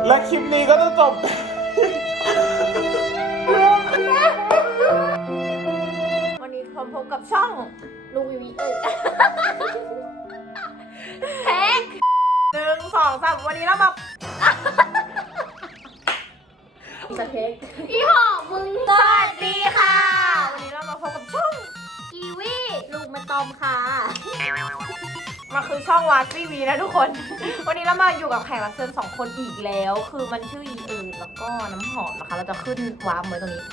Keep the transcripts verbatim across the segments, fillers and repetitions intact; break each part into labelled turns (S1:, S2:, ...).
S1: และคลิปนี้ก็จะจบ
S2: วันนี้พบกับช่องลุงวีวีเอ้ยเทคหนึ่งสองสามวันนี้เรามาจะเทคอีหอมมึงสวัสดีค่ะวันนี้เรามาพบกับช่องกีวีลูกมาตอมค่ะมาคือช่องวาซีวีนะทุกคนวันนี้เรามาอยู่กับแขกรับเชิญสองคนอีกแล้วคือมันชื่ออีเอิร์แล้วก็น้ำหอมนะคะเราจะขึ้นวางไว้ตรงนี้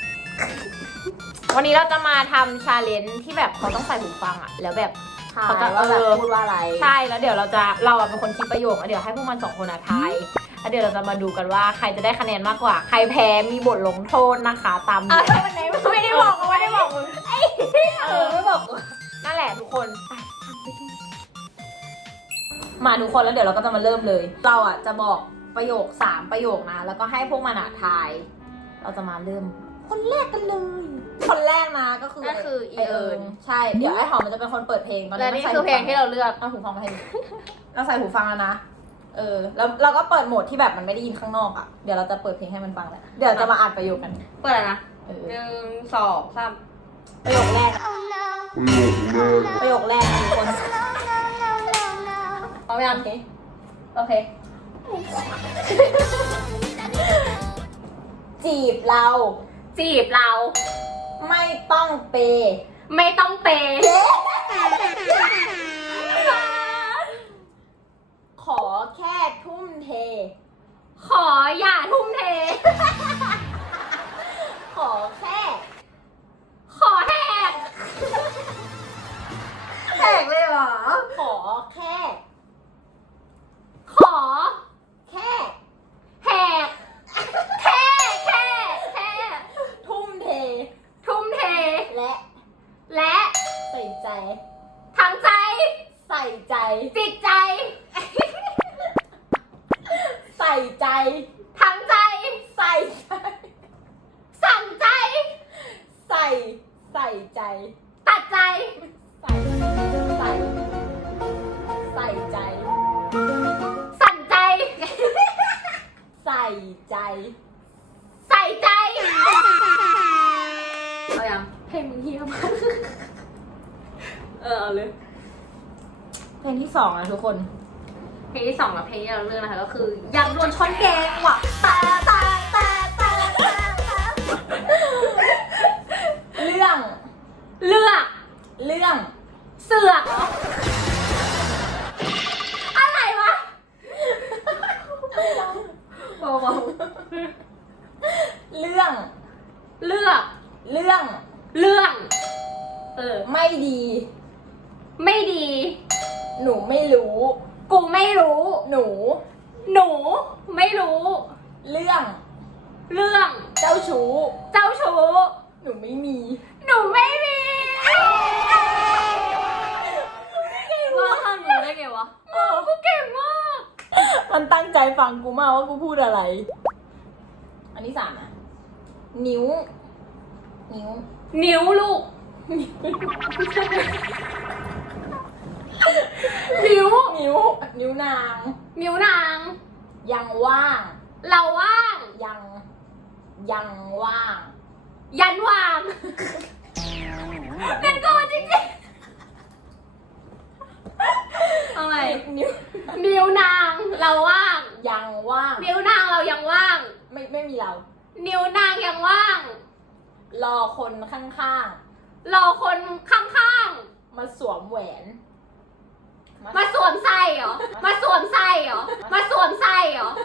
S2: วันนี้เราจะมาทำชาเลนจ์ที่แบบเขาต้องใส่หูฟังอะแล้วแบบเขาจะว่าแบบพูดว่าอะไรใช่แล้วเดี๋ยวเราจะเราเป็นคนคิดประโยคแล้วเดี๋ยวให้พวกมันสองคนอะทายแล้วเดี๋ยวเราจะมาดูกันว่าใครจะได้คะแนนมากกว่าใครแพ้มีบทลงโทษนะคะตามนี้ไม่ได้บอกไม่ได้บอกมึงเออไม่บอกนั่นแหละทุกคนมาทุกคนแล้วเดี๋ยวเราก็จะมาเริ่มเลยเราอ่ะจะบอกประโยคสามประโยคนะแล้วก็ให้พวกมันอ่ะทายเราจะมาเริ่มคนแรกกันเลยคนแรกนะก็คือก็คืออีเอิญใช่เดี๋ยวไอ้หอมมันจะเป็นคนเปิดเพลงตอนนี้มันใส่หูฟังเพลงที่เราเลือกเอาหูฟังมาให้ดูเราใส่หูฟังแล้วนะเออแล้วเราก็เปิดโหมดที่แบบมันไม่ได้ยินข้างนอกอ่ะเดี๋ยวเราจะเปิดเพลงให้มันฟังแหละเดี๋ยวจะมาอ่านประโยคกันเปิดอะไรนะหนึ่งสองสามประโยคแรกประโยคแรกทุกคนพร้อมยังโอเคโอเคจีบเราจีบเราไม่ต้องเปย์ไม่ต้องเปย์ขอแค่ทุ่มเทขออย่าทุ่มเทขอแค่ขอแหกแหกเลยเหรอขอแค่ขอแค่แหกแค่แค่แค่ทุ่มเททุ่มเทและและใส่ใจทั้งใจใส่ใจจิตใจใส่ใจทั้งใจใส่ใจสั่งใจใส่ใส่ใจตัดใจใส่ใส่ใส่ใจสั่นใจใส่ใจใส่ใจเอาอย่างเพลงมึงเฮี้ยมากเออเอาเลยเพลงที่สองนะทุกคนเพลงที่สองกับเพลงที่เราเลือกนะคะก็คืออยากโดนช้อนแกงว่ะตาตาตาตาเรื่องเลือกเรื่องเสือกเหรออะไรวะเบาๆเรื่องเลือกเรื่องเรื่องเออไม่ดีไม่ดีหนูไม่รู้กูไม่รู้หนูหนูไม่รู้เรื่องเรื่องเจ้าชู้เจ้าชู้หนูไม่มีหนูไม่มีว่าข้างหนูได้ไงวะเออกูเก่งมากมันตั้งใจฟังกูมากว่ากูพูดอะไรอันที่สามนะนิ้วนิ้วนิ้วลูกนิ้วนิ้วนิ้วนางนิ้วนางยังว่างเราว่างยังยังว่างยันว่างเป็นตัวจริงๆอะไรนิ้วนิ้วนางเราว่างยังว่างนิ้วนางเรายังว่างไม่ไม่มีเรานิ้วนางยังว่างรอคนข้างๆรอคนข้างๆมาสวมแหวนมาสวมไส้เหรอมาสวมไส้เหรอมาสวมไส้เหรอ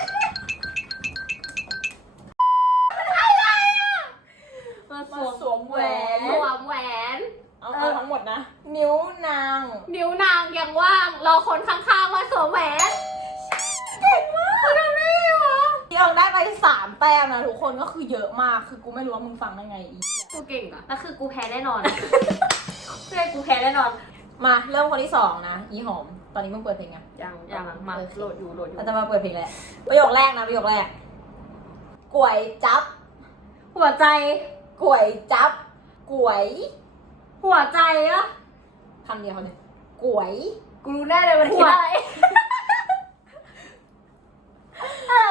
S2: อะไรอ่ะมาสวมแหวนสวมแหวนเอาเอาทั้งหมดนะนิ้วนางนิ้วนางยังว่างรอคนข้างๆมาสวมแหวนเก่งมากทำได้เหรอที่เอาได้ไปสามแต้มนะทุกคนก็คือเยอะมากคือกูไม่รู้ว่ามึงฟังได้ไงอีกูเก่งอ่ะแล้วคือกูแพ้แน่นอนเพื่อนกูแพ้แน่นอนมาเริ่มคนที่สองนะอีหอมตอนนี้มึงเปิดเพลงยังยังยังมาโหลดอยู่โหลดอยู่เราจะมาเปิดเพลงแล้วประโยคแรกนะประโยคแรกก๋วยจับหัวใจก๋วยจับก๋วยหัวใจอะคำเดียวเขาเนี่ยก๋วยกูรู้แน่เลยมันคิดอะไรอะไร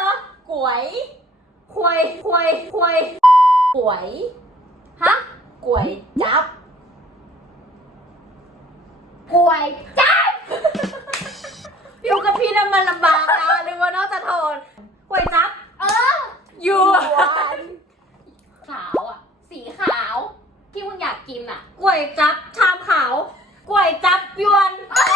S2: วยควยควยควยกวย
S1: ฮะ
S2: กวยจับ
S1: กล้วยจับอยู่กับพี่น้ำมันลำบากนะนึกว่าน้องจะโทนกล้วยจับ
S2: เออ
S1: อยู่
S2: ขาวอ่ะ สีขาวที่มึงอยากกินอ่ะ
S1: กล้วยจับชามขาวกล้วยจับยวน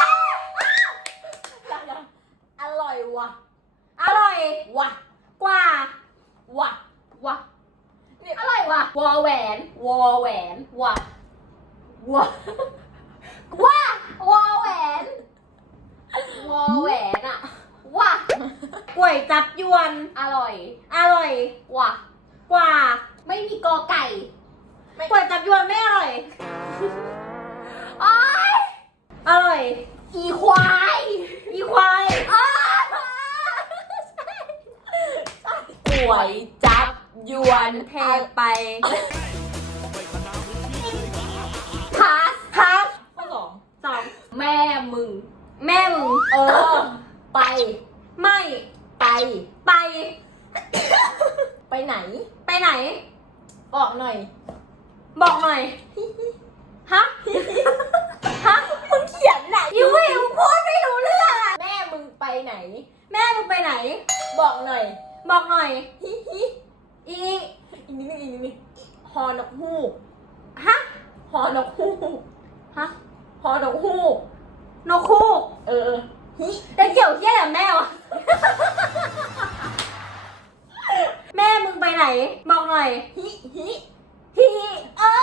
S2: อร่อยว่ะ
S1: อร่อย
S2: ว่ะ
S1: กว่า
S2: ว่ะว่ะนี่อร่อยว่ะวอแหวนวอแหวนว่ะว่ะว่ะวอแหวนวอแหวนอ่ะว่ะ
S1: กล้วยจับยวน
S2: อร่อย
S1: อร่อย
S2: ว่ะ
S1: กว่า
S2: ไม่มีกอไก่
S1: กล้วยจับยวนไม่อร่อย
S2: โอ้ย
S1: อร่อย
S2: อีควาย
S1: อีควาย
S2: อ้าวก๋วยจับยวน
S1: เทไป
S2: พาส
S1: ครับ
S2: ข้อสอง
S1: สอง
S2: แม่มึง
S1: แม่มึง
S2: เออ ไป
S1: ไม่
S2: ไป
S1: ไป
S2: ไปไหน
S1: ไปไหน
S2: บอกหน่อย
S1: บอกหน่อย ฮะ ฮะ
S2: มึงเขียนไหน
S1: ยูวิวพูดไม่รู้เรื่องอะ
S2: แม่มึงไปไหน
S1: แม่มึงไปไหน
S2: บอกหน่อย
S1: บอกหน่อย
S2: ฮิฮิ
S1: อี
S2: อีกนิดนึงอีกนิดนึงฮอนกฮูก
S1: ฮะ
S2: ฮอนกฮูก
S1: ฮะ
S2: ฮอนกฮูก
S1: นกคู่
S2: เออฮิ
S1: แต่เกี่ยวเที่ยกับแม่วะ แม่มึงไปไหน บอกหน่อย
S2: ฮิฮิ
S1: ฮีเออ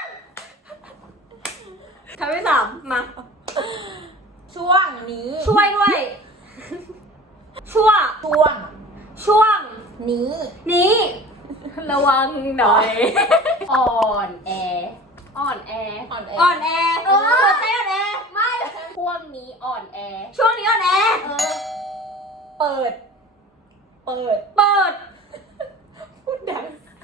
S1: คำที่สามมา
S2: ช่วงนี้
S1: ช่วยด้วย ชั่ว
S2: ช่วง
S1: ช่วง
S2: นี้
S1: นี้
S2: ระวังหน่อย อ่อนแอ อ่อนแอ อ่อนแอ
S1: อ่อนแอ
S2: เออ
S1: หัวใจอ่อนแอ
S2: ไม่ช่วงนี้อ่อนแอ
S1: ช่วงนี้อ่อนแอ
S2: เออ เปิด เปิด
S1: เปิด
S2: พูดดัง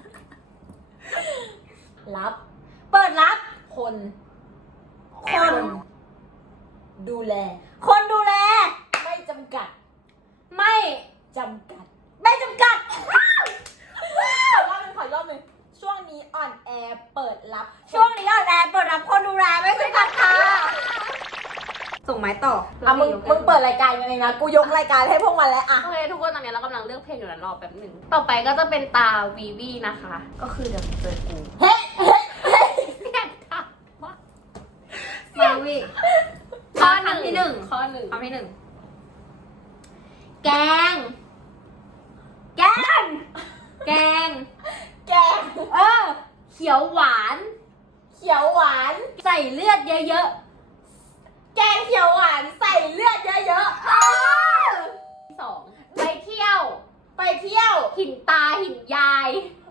S2: รับ
S1: เปิดรับ
S2: คน
S1: คน
S2: ดูแล
S1: คนดูแล
S2: ไม่จำกัด
S1: ไม่
S2: จำกัด
S1: ไม่จำกัด
S2: ขอรอบหนึงขอรอบหนึงช่วงนี้อ่อนแอ เปิดรับ
S1: ช่วงนี้อ่อนแอเปิดรับคนดูแลไม่จำกัดค่ะ ส่งไม้ต่อ
S2: อ่ะมึงมึงเปิดรายการยังไงนะ กูยกรายการให้พวกมันแล้วอ่ะ
S3: โอเคทุกคนตอนนี้เรากำลังเลือกเพลงอยู่นะรอแป๊บหนึ่งต่อไปก็จะเป็นตาวีวีนะคะ ก็คือเดี๋ยวเจอกู
S2: เฮ้เฮ้เฮ้
S3: อยากถามว่า
S1: มาวิ
S3: ข้อหนึ่ง
S1: คำที่หนึ่ง
S3: ข้อหนึ่ง
S1: คำที่หนึ่ง แกง แกง แกง
S2: แกง
S1: เออ เขียวหวาน
S2: เขียวหวาน
S1: ใส่เลือดเยอะ
S2: แกงเขียวหวานใส่เลือดเยอะ
S3: สองไปเที่ยว
S2: ๆ ไปเที่ยว
S3: หินตาหินยาย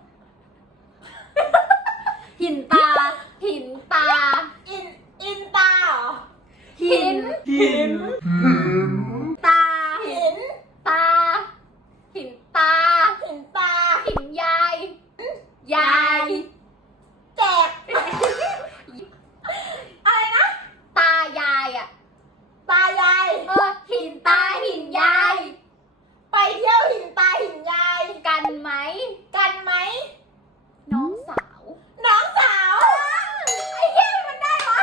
S1: ๆ หินตา
S3: หินตา
S2: อิน อินตาเหรอ
S1: หิน
S2: หิน
S1: ตา
S2: หิน
S3: ตา หินตา
S2: หินตา
S3: หินยาย ยาย
S2: แจก อะไรนะ
S3: ตายายอ่ะ
S2: ตายาย
S3: เออหินตาหินยาย
S2: ไปเที่ยวหินตาหินยาย
S3: กันไหม
S2: กันไหม
S3: น้องสาว
S2: น้องสาว ไอ้เหี้ยมันได้วะ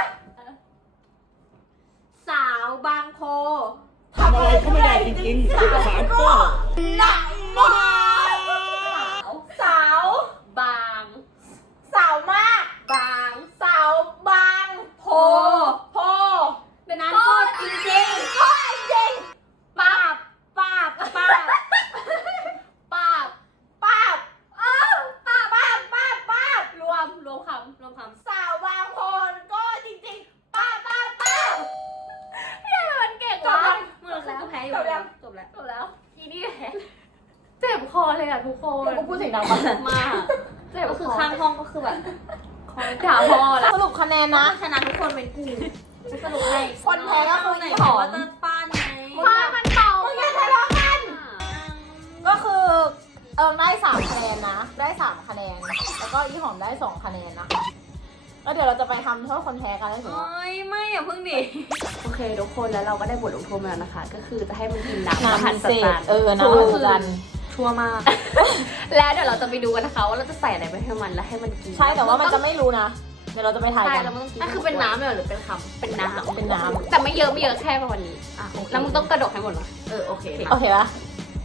S1: สาวบางโพ
S4: ทำอะไรก็ไม่ได้จริงๆสามข้อ
S2: หนักมาก
S3: สาว
S2: สาว
S3: บาง
S2: สาวมาก
S3: บาง
S2: สาวบางโพ โพ
S1: เดี๋ยวนั้นพูดจริง
S2: โพจริง
S1: ๆป้าบป้าบป้าบ
S3: ป้าบ
S2: ป้าบเออป้าบป้าบป้าบป้าบ
S3: รวมรวมคำรวมคำ
S2: สาวบางโพก็จริงๆ ป้าบป้าบป้าบ
S3: มันเก่ง
S2: จบ
S3: วะ
S2: แล้ว
S1: เมื่อคือกูแพ้อยู่
S2: จบแล้ว
S1: จบแล้ว
S3: จบแล้วอีนี่แหละเจ็บคอเลยอ่ะทุกคน
S2: กูพูดเสียงดังปะ
S3: มากเจ็บ
S1: ก็
S3: ค
S1: คือ
S3: อ
S1: ข้างห้องก็คือแบบ
S3: คอด่าพ่อแล้ว
S2: สรุปคะแนนนะ
S1: ชนะทุกคนเป็นกูจะสรุปให้
S2: คนแพ้ก็คือ
S1: ไหน
S2: อี
S1: บ
S2: ห
S1: อ
S2: อก ม
S1: ว่าจะฟาดไง
S3: ฟ้ามันเป่า
S2: มึงอย่าทะเลาะกัน ก็คือเอิงได้สามคะแนนนะ ได้สามคะแนน แล้วก็อีหอมได้สองคะแนนนะคะแล้วเดี๋ยวเราจะไปทำโทษคนแพ้กันแล้วถึง
S1: โอ้ยไม่อย่าเพิ่งดิ
S3: โอเคทุกคนแล้วเราก็ได้บทลงโทษมาแล้วนะคะ ก็คือจะให้มันกินน้ำ
S2: น้ำ
S3: หั
S2: พิ
S3: น
S2: เศ
S3: ส
S2: ษ
S3: ตาร์
S2: เออ
S3: ก็
S2: น้ำ
S3: คื
S2: หันจัน
S3: ชั่วมาก แล้วเดี๋ยวเราจะไปดูกันนะคะว่าเราจะใส่อะไรไปให้มันแล้วให้มันกิน
S2: ใช่แต่ว่ามันจะไม่รู้นะเดี๋ยวเราจะไปถ่าย
S3: ใช่
S2: กัน
S3: แล้วมันต้องกินนั่นคือเป็นน้ำเลยเหรอหรือเป็นคำเป็นน้ำ
S2: เป็นน้ำ
S3: แต่ไม่เยอะไม่เยอะแค่ประมาณนี้อ่ะแล้วมึงต้องกระดกให้หมดนะ
S1: เออโอเค
S2: โอเคปะ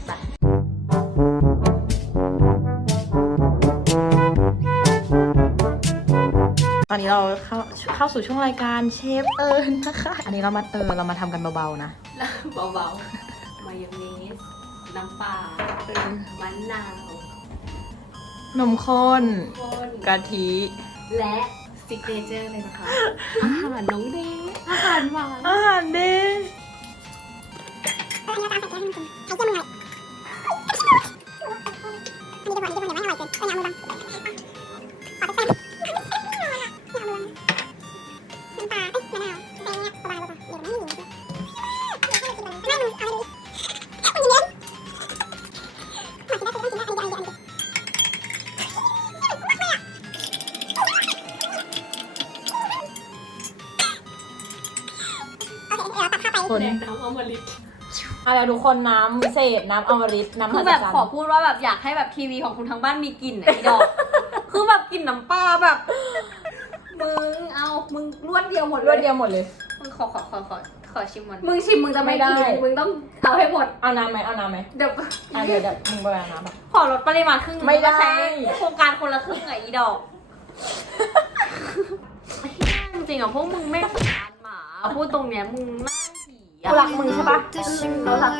S2: ตอนนี้เราเข้าเข้าสู่ช่วงรายการเชฟเอิญนะคะ อันนี้เรามาเออเรามาทำกันเบาๆนะ
S3: เบาๆมายองเนสน้ำปลามะนาว
S2: นมข้น
S3: ข้น
S2: กะทิ
S3: และซิกเนเจอร์เลยนะคะ อาหารน้องเดย์อาหารหวาน
S2: อาหารเด้คน
S3: แดกน้ำอมฤต
S2: อะไรทุกคนน้ำพิเศษน้ำอมฤตน้ำ
S1: คือแบบขอพูดว่าแบบอยากให้แบบทีวีของคุณทั้งบ้านมีกลิ่นไอ้ดอก คือแบบกลิ่นน้ำปลาแบบ มึงเอามึงรวดเดียวหมด
S2: รวดเดียวหมดเลย
S3: มึงขอขอขอขอขอชิมมัน
S1: มึงชิมมึงจะไม่
S2: ไม่ได้
S1: กินมึงต้องเอาให้หมด
S2: เอาน้ำไหมเอาน้ำไหม
S1: เดี๋ยว
S2: อ่ะเดี๋ยวเดี๋ยวมึงไปเอาน้ำปะ
S1: ขอลดปริมาณครึ่ง
S2: ไม่ได้
S1: งก็ใช้โครงการคนละครึ่งไงอีดอก
S3: จริงๆอ่ะพวกมึงไม่สัญญาณหมาพูดตรงเนี้ยมึงหน้าผีอ่ะ
S2: กูรักมึงใช่ปะเรารัก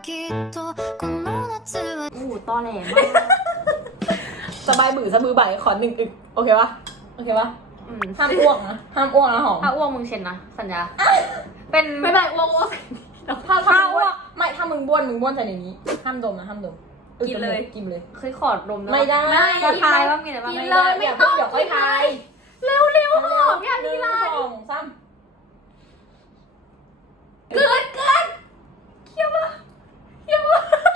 S3: อู้ตอแหลมาก
S2: สบายบือสะบือใบขอหนึ่งอึกโอเคปะโอเคปะ
S3: อืม
S2: ห้ามอ้วกนะห้ามอ้วกนะหอม
S3: ถ้าอ้วกมึงเช็ดนะสัญญา เป็น
S1: ไม่ได้อ้วกอ้วก
S2: ถ้าถ้ามึงบ้วนไม่ถ้ามึงบ้วนมึงบ้วนใส่ในนี้ห้ามดมนะห้ามดมอึ
S1: กินเลย
S2: กินเลย
S3: เคยขอดดมนะ
S2: ไม่ได้
S1: จะทายว่ามีอะไรบ้าง
S2: กินเลยไม่ต้องเดี๋ยวค่อยทาย
S3: เร็วเร็วหอมอย่าง
S2: หนึ่
S3: นี้
S2: ง
S3: ละ
S2: สองสาม
S1: เกินเกินเคี้ยวมาเคี้ยวมา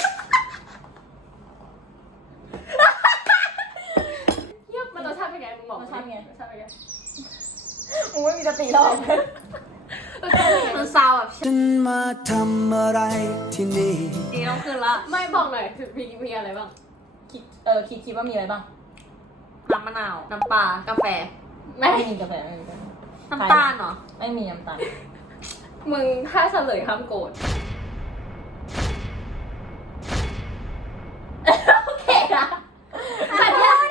S3: เยี่ยมมันรสชาติเป็นไงมึงบอก
S2: รสชาติไง
S3: รสชาติเป็นไง
S2: มึงไม่มีสติหรอก
S1: มันซาวแบบ
S5: ฉันมาทำอะไรที่นี่
S1: ดีต้องขึ้นละ
S3: ไม่บอกหน่อยคือมีมีอะไรบ้าง
S2: คิดเออคิดคิดว่ามีอะไรบ้าง
S1: น้ำมะนาว น้ำปลากาแฟ
S3: ไม่
S2: ไม่มีกาแฟไม่มีกาแฟ
S1: น้ำตาลเหรอ
S2: ไม่มีน้ำตาล
S3: มึงถ้าเฉลยห้ามโกรธ
S1: โอเคนะสัญญา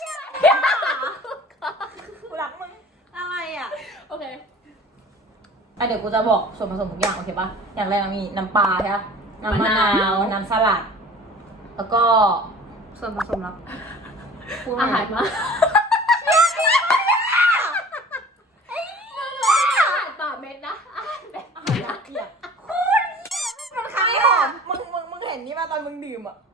S2: กูรักมึง
S1: อะไรอ่ะ
S3: โอเค
S2: อ่ะเดี๋ยวกูจะบอกส่วนผสมทุกอย่างโอเคปะอย่างแรกมีน้ำปลาใช่ปะน้ำมะนาวน้ำสลัด แล้วก็
S1: ส่วนผสมลับ
S3: อาหารมาปากเม็ดนะอาหารแบบ
S2: อาหารละเอียด
S1: มันคล้าย
S2: ไม่
S1: ห
S2: ห
S1: อ
S2: อ
S1: ม
S2: มมึงมึงมึงเห็นนี่ป่ะตอนมึงดื่มอ่ะ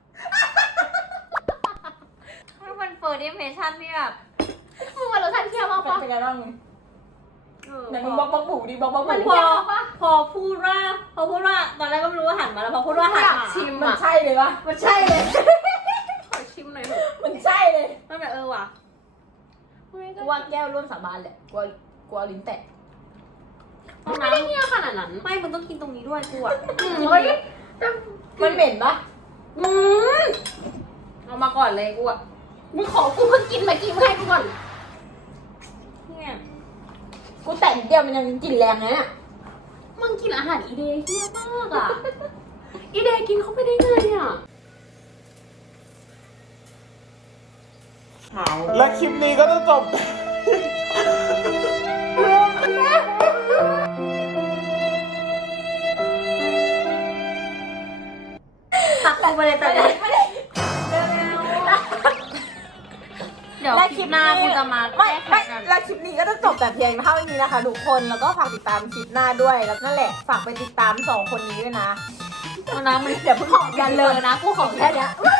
S1: มันเป็นเฟิร์สอิมเพรสชั่นที่แบบ
S3: มึงว่ารสชาติเที่ยวมาก
S2: เป็น
S3: ปะ
S2: เป็นไงบ้าง
S1: เออ
S2: ไหนมึงบอกบอกผูดิบอกบอก
S3: มัน
S2: ผู
S3: เที่ยวปะ
S1: พอพูดว่า พอพูดว่า ตอนแรกก็ไม่รู้ว่าหันมาแล้วพอพูดว่าหัน
S3: อยาก
S1: มา
S3: ชิม
S2: มัน
S3: อ่ะ
S2: ใช่เลยปะ
S1: มันใช่เลย
S3: ขอชิมหน่อยเถอะ
S2: มันใช่เลย
S1: มันแบบเออว่ะ
S2: กูว่าแก้วร่วมสาบานแหละกูว่ากูเอาลิ้นแตะ
S3: มันไม่ได้เที่ยวขนาดนั้น
S1: ไม่มึงต้องกินตรงนี้ด้วยกูอ่ะ
S3: เฮ้ย
S2: มันเหม็นปะ
S1: อืมเอามาก่อนเลยกูอ่ะ
S3: มึงขอกูเพิ่งกินเมื่อกี้มึงให้กูก่อน
S1: เนี่ย
S2: กูแตะนิดเดียวมันยังกลิ่นแรงนะเนี่ย
S3: มึงกินอาหารอีเดย์เที่ยวมากอ่ะ อีเดย์กินเข้าไปได้ไงอ่ะ
S4: และคลิปนี้ก็จะจบ
S1: ตักกูไปเลยแต่เลยเดี๋ยวคลิปหน้ากูจะมา
S2: ไม่
S1: แก้ไข
S2: ไม่
S1: กัน
S2: แล้วคลิปนี้ก็จะจบแต่เพียงเท่านี้นะคะทุกคนแล้วก็ฝากติดตามคลิปหน้าด้วยแล้วนั่นแหละฝากไปติดตามสองคนนี้ด้วยนะ
S1: เอาน้ำมัน
S2: เดี๋ยวเพิ่ง
S1: อย่าเลยนะ กูขอแค่เนี้ย
S2: ไม่